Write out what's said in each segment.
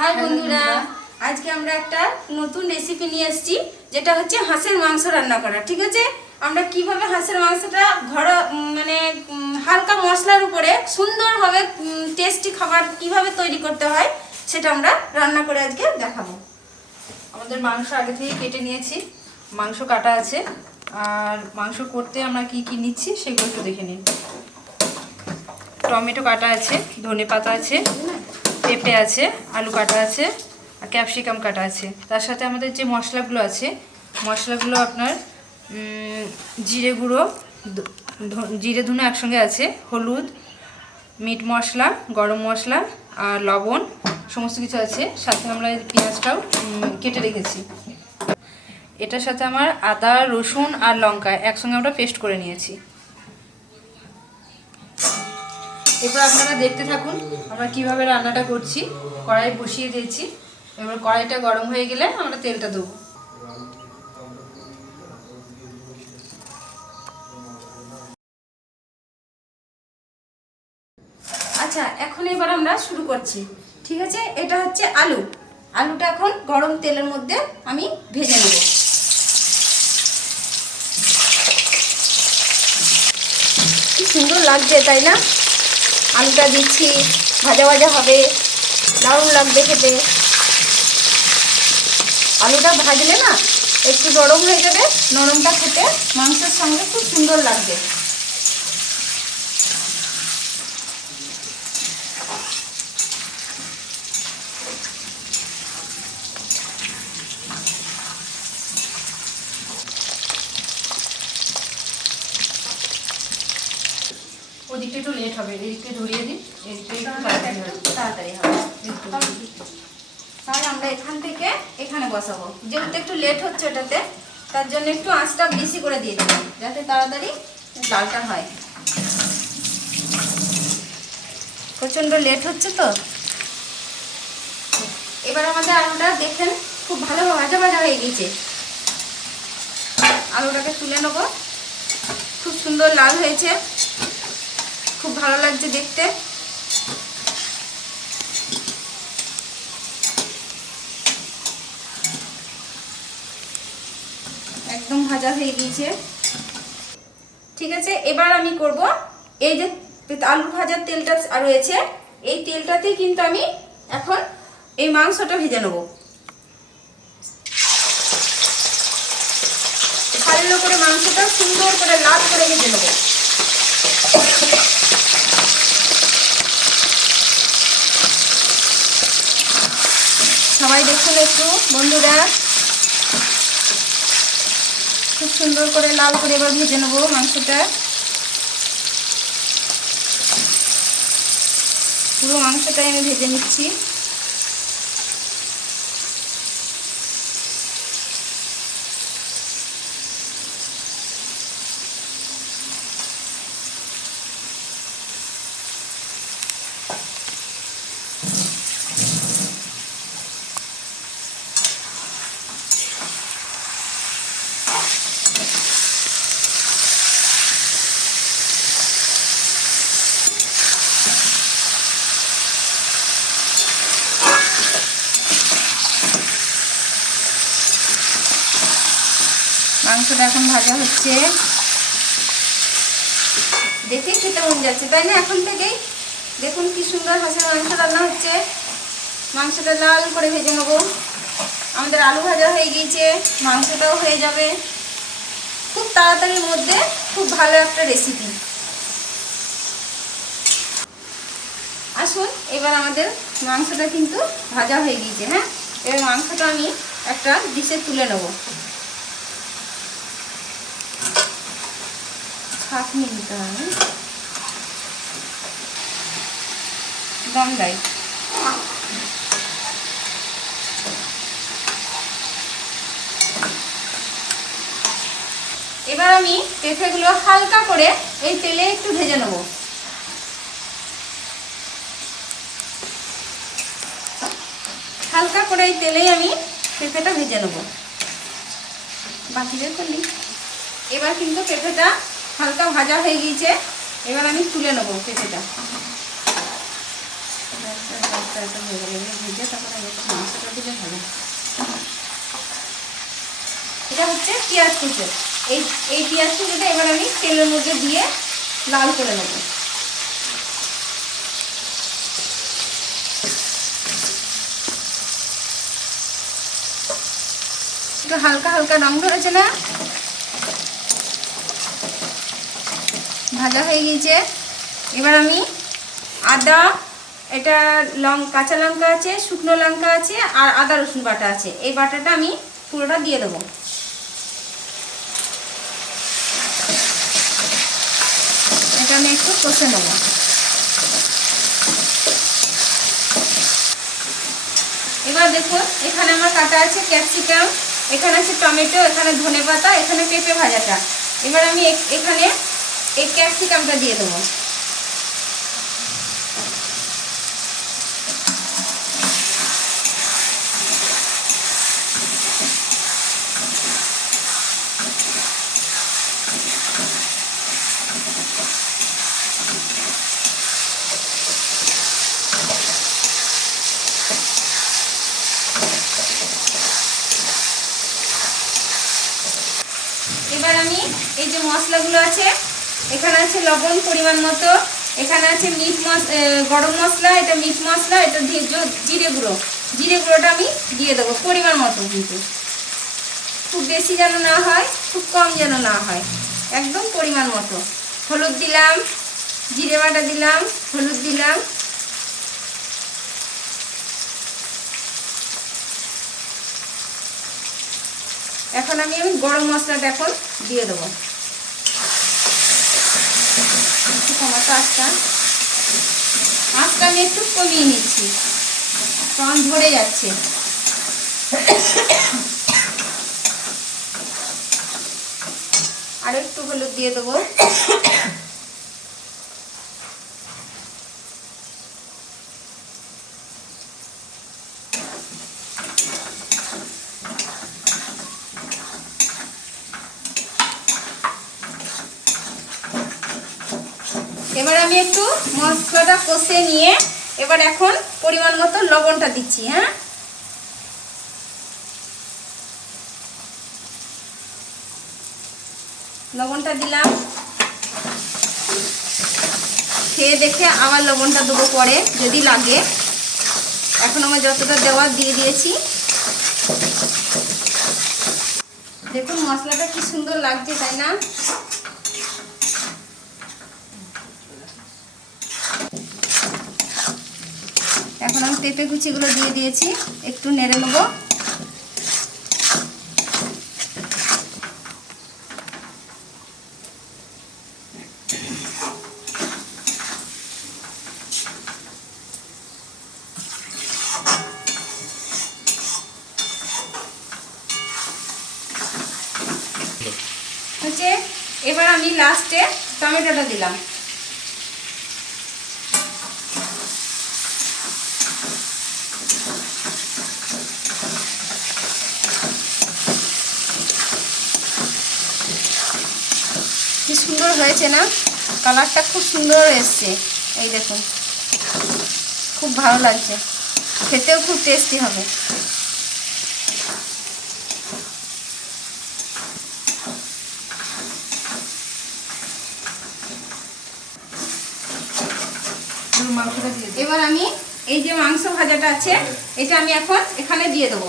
High বন্ধুরা, আজকে আমরা একটা নতুন রেসিপি নিয়ে এসেছি, যেটা হচ্ছে হাঁসের মাংস রান্না করা। ঠিক আছে, আমরা কিভাবে হাঁসের মাংসটা হালকা মশলার উপরে সুন্দরভাবে টেস্টি খাবার কিভাবে তৈরি করতে হয় সেটা আমরা রান্না করে আজকে দেখাবো। আমাদের মাংস আগে থেকে কেটে নিয়েছি, মাংস কাটা আছে। আর মাংস করতে আমরা কি কি নিচ্ছি সেগুলো একটু দেখে নিই। টমেটো কাটা আছে, ধনে পাতা আছে, পেঁপে আছে, আলু কাটা আছে, আর ক্যাপসিকাম কাটা আছে। তার সাথে আমাদের যে মশলাগুলো আছে, মশলাগুলো আপনার জিরে গুঁড়ো, জিরে ধনে একসঙ্গে আছে, হলুদ, মিট মশলা, গরম মশলা আর লবণ সমস্ত কিছু আছে। সাথে আমরা পেঁয়াজটাও কেটে রেখেছি। এটার সাথে আমার আদা, রসুন আর লঙ্কা একসঙ্গে আমরা পেস্ট করে নিয়েছি। এরপর আপনারা দেখতে থাকুন আমরা কিভাবে রান্নাটা করছি। কড়াই বসিয়ে দিয়েছি, এবার কড়াইটা গরম হয়ে গেলে আমরা তেলটা দেবো। আচ্ছা, এখন এবার আমরা শুরু করছি। ঠিক আছে, এটা হচ্ছে আলুটা এখন গরম তেলের মধ্যে আমি ভেজে নেব। কি সুন্দর লাগছে তাই না? আলুটা দিচ্ছি, ভাজা ভাজা হবে, দারুণ লাগবে খেতে। আলুটা ভাজলে না একটু নরম হয়ে যাবে, নরমটা খেতে মাংসের সঙ্গে খুব সুন্দর লাগবে। ওদিকটা একটু লেট হবে, এদিকটা ধরিয়ে দিই, এদিকটা একটু তাড়াতাড়ি হবে। তাহলে আমরা এখান থেকে এখানে বসাবো, যেহেতু একটু লেট হচ্ছে ওটাতে, তার জন্য একটু আঁচটা বেশি করে দিয়ে দেবো যাতে তাড়াতাড়ি লালটা হয়। প্রচণ্ড লেট হচ্ছে তো। এবার আমাদের আলুটা দেখেন খুব ভালো ভাজা ভাজা হয়ে গেছে। আলুটাকে তুলে নেবো, খুব সুন্দর লাল হয়েছে, খুব ভালো লাগছে দেখতে। একদম ভাজা হয়ে গিয়েছে। ঠিক আছে, এবার আমি করব এই যে আলু ভাজার তেলটা রয়েছে, এই তেলটাতেই কিন্তু আমি এখন এই মাংসটা ভেজে নেব। ভালো করে মাংসটা সুন্দর করে লাল করে ভেজে নেব। সবাই দেখুন একটু বন্ধুরা, খুব সুন্দর করে লাল করে এবার ভেজে নেব মাংসটা। পুরো মাংসটাই আমি ভেজে নিচ্ছি। মাংসটা এখন ভাজা হচ্ছে, দেখে খেতে মন যাচ্ছে তাই না? এখন থেকেই দেখুন কি সুন্দর হাঁসের মাংস রান্না হচ্ছে। মাংসটা লাল করে ভেজে নেবো। আমাদের আলু ভাজা হয়ে গিয়েছে, মাংসটাও হয়ে যাবে। খুব তাড়াতাড়ির মধ্যে খুব ভালো একটা রেসিপি। আসুন, এবার আমাদের মাংসটা কিন্তু ভাজা হয়ে গিয়েছে। হ্যাঁ, এবার মাংসটা আমি একটা ডিশে তুলে নেবো। ছাঁকনি দিতে হবে, গন্ডাই। এবার আমি পেঁপেগুলো হালকা করে এই তেলে একটু ভেজে নেব। হালকা করে এই তেলেই আমি পেঁপেটা ভেজে নেব। বাকি বের করলি। এবার কিন্তু পেঁপেটা হালকা ভাজা হয়ে গিয়েছে, এবার আমি তুলে নেব পেঁপেটা। তাড়াতাড়ি হয়ে গেল। এগুলো ভেজে তারপরে আমি একটু মাংসটা দিলে ভালো। এটা হচ্ছে পেঁয়াজ কুচো। এই পেঁয়াজ কুচোটা এবার আমি তেলের মধ্যে দিয়ে লাল করে নেব। একটু হালকা হালকা রং ধরেছে না, ভাজা হয়ে গিয়েছে। এবার আমি আদা, এটা কাঁচা লঙ্কা আছে, শুকনো লঙ্কা আছে, আর আদা রসুন বাটা আছে। এই বাটাটা আমি পুরোটা দিয়ে দেবো। এটা আমি একটু কষে নেব। এবার দেখুন এখানে আমার কাটা আছে ক্যাপসিকাম, এখানে আছে টমেটো, এখানে ধনেপাতা, এখানে পেঁপে ভাজাটা। এবার আমি এখানে এই ক্যাপসিকামটা দিয়ে দেবো। এবার আমি এই যে মশলাগুলো আছে, এখানে আছে লবণ পরিমাণ মতো, এখানে আছে গরম মশলা, এটা মিট মশলা, এটা জিরে গুঁড়োটা আমি দিয়ে দেবো পরিমাণ মতো। কিন্তু খুব বেশি যেন না হয়, খুব কম যেন না হয়, একদম পরিমাণ মতো। হলুদ দিলাম, জিরে বাটা দিলাম, হলুদ দিলাম। এখন আমি গরম মশলাটা এখন দিয়ে দেবো। টমেটো আঁচটা আমি একটু কমিয়ে নিচ্ছি, কারণ ধরে যাচ্ছে। আর একটু হলুদ দিয়ে দেবো। এবার আমি একটু মশলাটা কষে নিয়ে এবার এখন পরিমাণ মতো লবণটা দিচ্ছি। হ্যাঁ, লবণটা দিলাম। খেয়ে দেখে আবার লবণটা দেবো পরে যদি লাগে। এখন আমার যতটা দেওয়ার দিয়ে দিয়েছি। দেখুন মশলাটা কি সুন্দর লাগছে, তাই না? এখন আমি পেঁপে কুচিগুলো দিয়ে দিয়েছি, একটু নেড়ে নেব। হচ্ছে এবার আমি লাস্টে টমেটোটা দিলাম। কি সুন্দর হয়েছে না, কালারটা খুব সুন্দর এসছে। এই দেখুন, খুব ভালো লাগছে, খেতেও খুব টেস্টি হবে। এবার আমি এই যে মাংস ভাজাটা আছে এটা আমি এখন এখানে দিয়ে দেবো।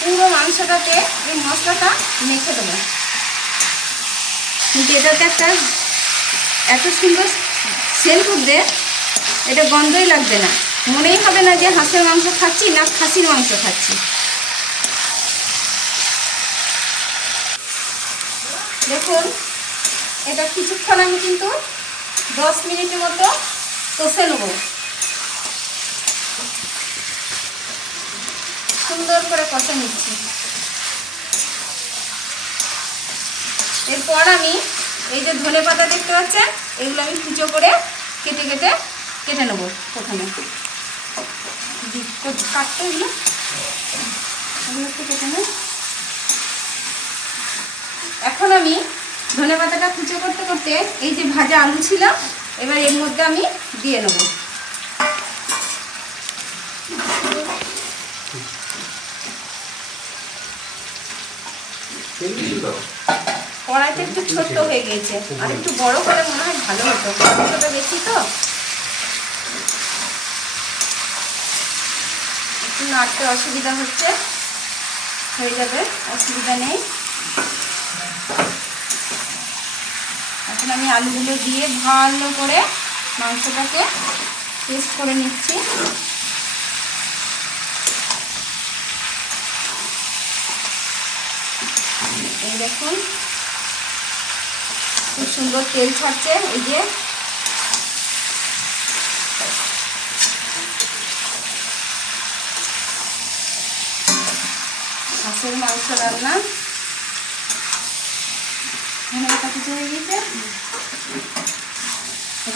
পুরো মাংসটাতে এই মশলাটা মেখে দেবো। কিন্তু এটাতে একটা এত সুন্দর সেন্ট উঠবে, এটা গন্ধই লাগবে না, মনেই হবে না যে হাঁসের মাংস খাচ্ছি না খাসির মাংস খাচ্ছি। দেখুন এটা কিছুক্ষণ আমি কিন্তু 10 মিনিটের মতো কষে নেব, সুন্দর করে কষে নিচ্ছি। এরপর আমি এই যে ধনেপাতা দেখতে পাচ্ছেন, এগুলো আমি কুচো করে কেটে নেব। প্রথমে কাটতে এগুলো একটু কেটে নেব। এখন আমি ধনেপাতাটা কুচো করতে করতে এই যে ভাজা আলু ছিল, এবার এর মধ্যে আমি দিয়ে নেব। কড়াইটা একটু ছোট্ট হয়ে গিয়েছে, আর একটু বড় করে মনে হয় ভালো হতো, মাংসটা বেশি তো একটু নাড়তে অসুবিধা হচ্ছে, হয়ে যাবে, অসুবিধা নেই। এখন আমি আলুগুলো দিয়ে ভালো করে মাংসটাকে পেস্ট করে নিচ্ছি। এই দেখুন খুব সুন্দর তেল ছাড়ছে। এই যে হাঁসের মাংস রান্না ধনেপাতা কিছু হয়ে গেছে,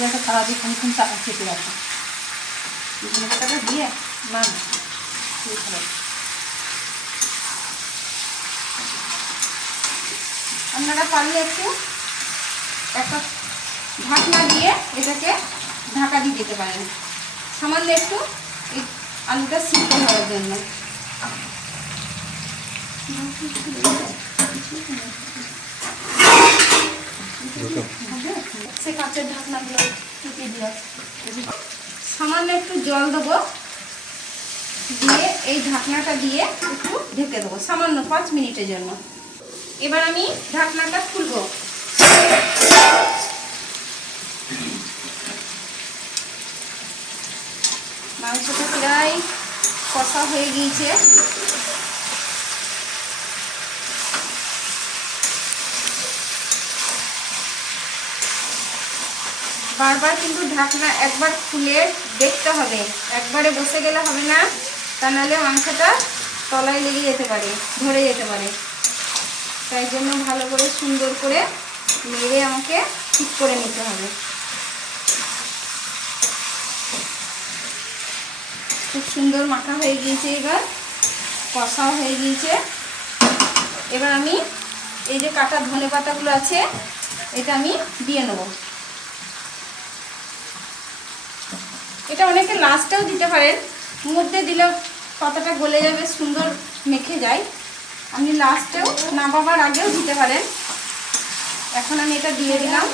একটা খাওয়া দিয়ে খানিক্ষণ খেতে রাখা ধনেপাতাটা দিয়ে না আপনারা পারলে একটু একটা ঢাকনা দিয়ে এটাকে ঢাকা দিয়ে দিতে পারেন, সামান্য একটু এই আলুটা সিদ্ধ হওয়ার জন্য। সে কাঁচের ঢাকনাগুলো টুকিয়ে দিয়ে সামান্য একটু জল দেবো, দিয়ে এই ঢাকনাটা দিয়ে একটু ঢেকে দেবো সামান্য 5 মিনিটের জন্য। এবার আমি ঢাকনাটা খুলবো। মাংসটা প্রায় কষা হয়ে গিয়েছে। বারবার কিন্তু ঢাকনা একবার খুলে দেখতে হবে, একবারে বসে গেলে হবে না, তা নাহলে মাংসটা তলায় লেগে যেতে পারে, ধরে যেতে পারে। তাই জন্য ভালো করে সুন্দর করে নেড়ে আমাকে ঠিক করে নিতে হবে। খুব সুন্দর মাখা হয়ে গিয়েছে, এবার কষাও হয়ে গিয়েছে। এবার আমি এই যে কাটা ধনেপাতাগুলো আছে এটা আমি দিয়ে নেব। এটা অনেকে লাস্টেও দিতে পারেন, মধ্যে দিলে পাতাটা গলে যাবে, সুন্দর মেখে যায়। আপনি লাস্টেও নামাবার আগেও দিতে পারেন। এখন আমি এটা দিয়ে দিলাম।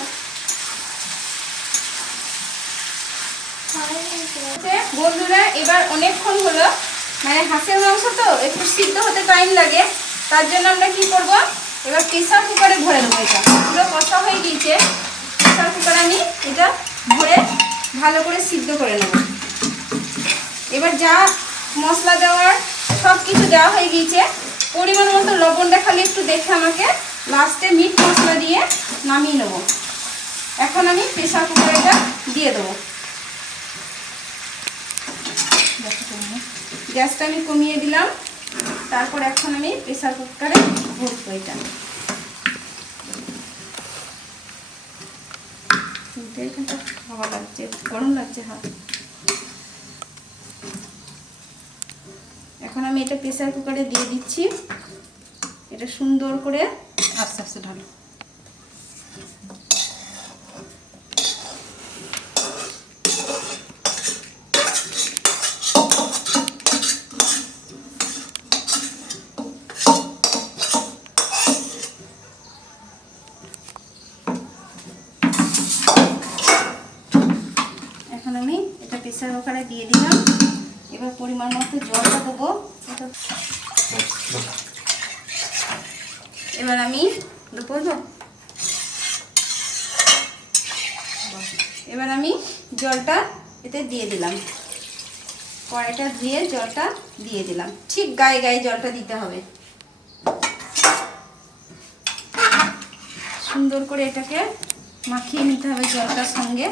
বন্ধুরা এবার অনেকক্ষণ হলো, মানে হাঁসের মাংস তো একটু সিদ্ধ হতে টাইম লাগে, তার জন্য আমরা কি করব, এবার প্রেসার কুকারে ভরে দেবো। এটা পুরো কষা হয়ে গিয়েছে, প্রেসার কুকারে আমি এটা ভরে ভালো করে সিদ্ধ করে নেব। এবার যা মশলা দেওয়ার সব কিছু দেওয়া হয়ে গিয়েছে, পরিমাণ মতো লবণটা খালি একটু দেখে আমাকে লাস্টে মিট মশলা দিয়ে নামিয়ে নেব। এখন আমি প্রেসার কুকারে এটা দিয়ে দেবো। গ্যাসটা আমি কমিয়ে দিলাম, তারপর এখন আমি প্রেসার কুকারে ভরবো। এটা হাওয়া লাগছে, গরম লাগছে হাত। এখন আমি এটা প্রেসার কুকারে দিয়ে দিচ্ছি। এটা সুন্দর করে আস্তে আস্তে ঢালো। এখন আমি এটা প্রেসার কুকারে দিয়ে দিলাম। এবার পরিমাণ মতো জলটা দেবো। এবার আমি জলটা এতে দিয়ে দিলাম, কড়াইটা ধুয়ে জলটা দিয়ে দিলাম। ঠিক গায়ে গায়ে জলটা দিতে হবে। সুন্দর করে এটাকে মাখিয়ে নিতে হবে জলটার সঙ্গে।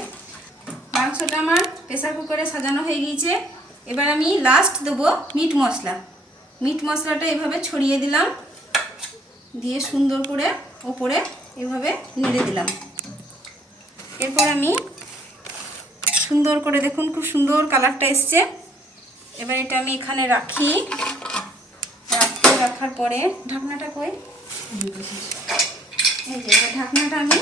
মাংসটা আমার প্রেসার কুকারে সাজানো হয়ে গিয়েছে। এবার আমি লাস্ট দেবো মিট মশলা। মিট মশলাটা এভাবে ছড়িয়ে দিলাম, দিয়ে সুন্দর করে ওপরে এভাবে নেড়ে দিলাম। এরপর আমি সুন্দর করে, দেখুন খুব সুন্দর কালারটা এসছে। এবার এটা আমি এখানে রাখি। রাখার পরে ঢাকনাটা কই, এই যে এবার ঢাকনাটা আমি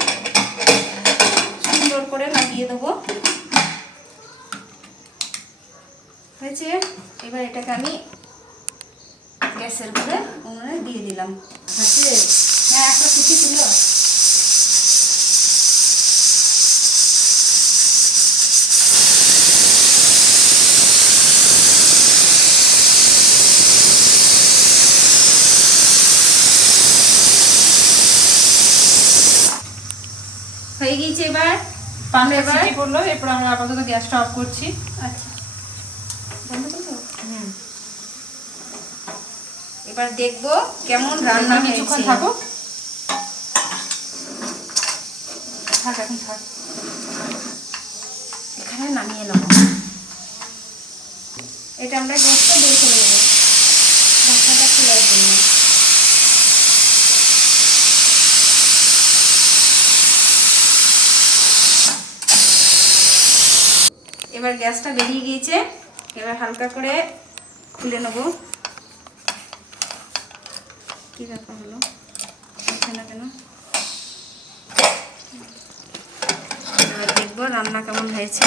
সুন্দর করে লাগিয়ে দেবো। হয়েছে। এবার এটাকে আমি গ্যাসের উপরে উনুনে দিয়ে দিলাম। হ্যাঁ, একটা কুচি ছিল। হয়ে গিয়েছে। এবার 5টা সিটি পড়লো। এরপর আমরা আপাতত গ্যাসটা অফ করছি। আচ্ছা, বন্ধ করবো। এবার দেখবো কেমন রান্না হয়েছে। কিছুক্ষণ থাকো, থাক এখন থাক। এখানে নামিয়ে নেবো। এটা আমরা গ্যাসটা বের করে নেবো ঢাকনাটা খোলার জন্য। এবার গ্যাসটা বেরিয়ে গিয়েছে। এবার হালকা করে খুলে নেব। কি ব্যাপার হলো, হচ্ছে না কেন? এবার দেখবো রান্না কেমন হয়েছে।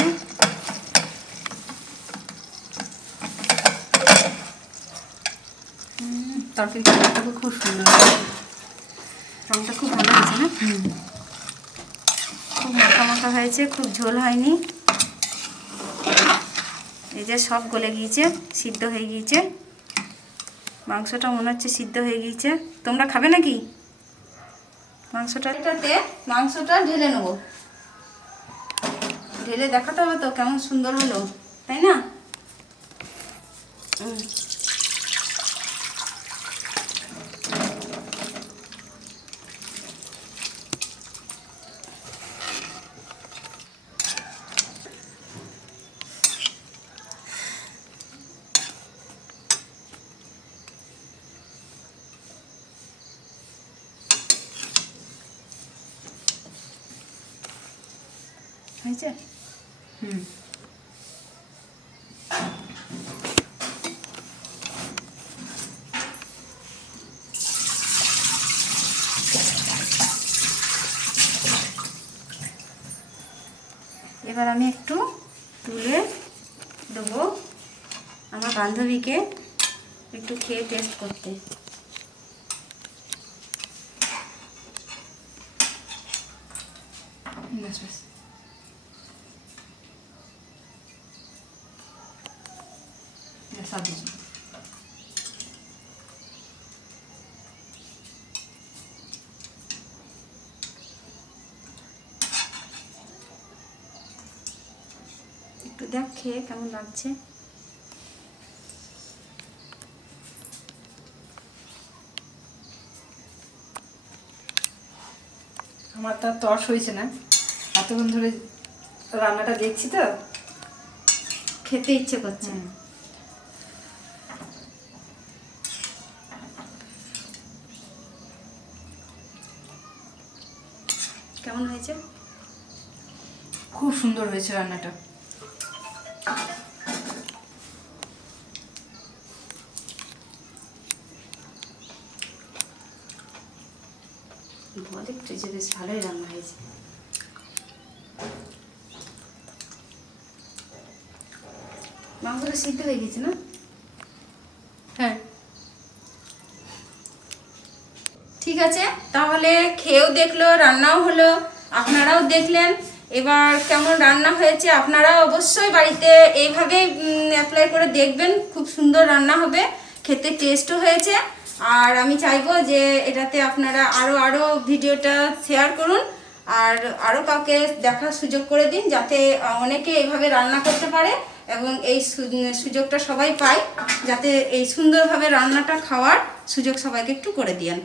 তরকারি কালারটা খুব সুন্দর, রংটা খুব ভালো হয়েছে না? খুব মাখা মাখা হয়েছে, খুব ঝোল হয়নি। এই যে সব গলে গিয়েছে, সিদ্ধ হয়ে গিয়েছে। মাংসটা মনে হচ্ছে সিদ্ধ হয়ে গিয়েছে। তোমরা খাবে নাকি মাংসটা? এটাতে মাংসটা ঢেলে নেব। ঢেলে দেখাতে হবে তো কেমন সুন্দর হলো, তাই না? হয়েছে। এবার আমি একটু তুলে দেবো আমার বান্ধবীকে একটু খেয়ে টেস্ট করতে। একটু দেখ খেয়ে কেমন লাগছে। আমার তো আর তর্স হয়েছে না, এতক্ষণ ধরে রান্নাটা দেখছি তো খেতে ইচ্ছে করছে। কেমন হয়েছে? খুব সুন্দর হয়েছে রান্নাটা। দেখতে যে বেশ ভালোই রান্না হয়েছে। মাংসটা সিদ্ধ হয়ে গেছে না? হ্যাঁ, ঠিক আছে, তাহলে খেয়েও দেখলো, রান্নাও হলো, আপনারাও দেখলেন। এবার কেমন রান্না হয়েছে আপনারাও অবশ্যই বাড়িতে এইভাবে অ্যাপ্লাই করে দেখবেন। খুব সুন্দর রান্না হবে, খেতে টেস্টও হয়েছে। আর আমি চাইবো যে এটাতে আপনারা আরও ভিডিওটা শেয়ার করুন আর আরও কাউকে দেখার সুযোগ করে দিন, যাতে অনেকে এইভাবে রান্না করতে পারে এবং এই সুযোগটা সবাই পায়, যাতে এই সুন্দরভাবে রান্নাটা খাওয়ার সুযোগ সবাইকে একটু করে দিন।